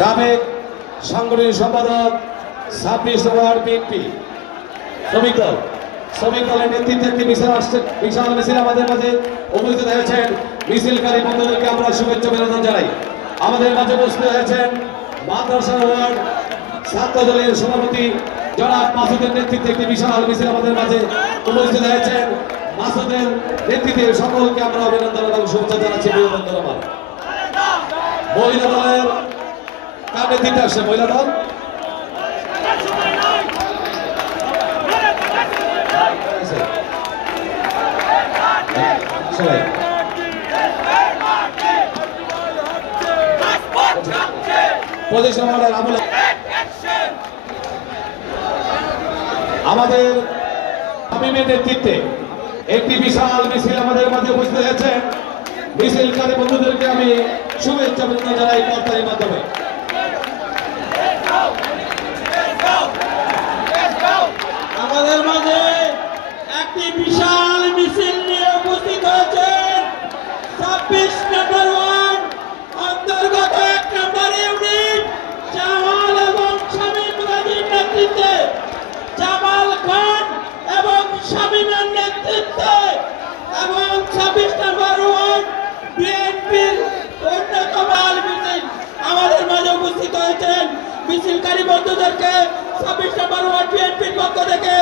সাবেক সাংগঠনিক সম্পাদক 26 নম্বর বিএনপি শ্রমিক দলের নেতৃত্বে একটি বিশাল মিছিল আমাদের মাঝে উপস্থিত হয়েছেন। মিছিলকারী বন্ধুদেরকে আমরা শুভেচ্ছা অভিনন্দন জানাই। আমাদের মাঝে উপস্থিত হয়েছেন মাদ্রাসা ওয়ার্ড ছাত্র দলের সভাপতি জনাব মাসুদের নেতৃত্বে একটি বিশাল মিছিল আমাদের মাঝে উপস্থিত হয়েছেন। মাসুদের নেতৃত্বে সকলকে আমরা অভিনন্দন এবং শুভেচ্ছা জানাচ্ছি। আমার মহিলা দলের কার নেতৃত্বে আসছে? মহিলা দল আমাদের আমিমের নেতৃত্বে একটি বিশাল মিছিল আমাদের মাঝে উপস্থিত হয়েছে। মিছিলকারী বন্ধুদেরকে আমি শুভেচ্ছা অভিনন্দন জানাই কর্তারির মাধ্যমে। আমাদের মাঝে একটি বিশাল মিছিল নিয়ে উপস্থিত হয়েছেন 26 নম্বর ওয়ার্ড অন্তর্গত 1 নম্বর ইউনিট জামাল এবং শামীম গাজীর নেতৃত্বে, জামাল খান এবং শামীমের নেতৃত্বে এবং 26 নম্বর ওয়ার্ড বিএনপির অন্যতম মিছিল আমাদের মাঝে উপস্থিত হয়েছেন। মিছিলকারী বন্ধুদেরকে 26 নম্বর ওয়ার্ড বিএনপির পক্ষ থেকে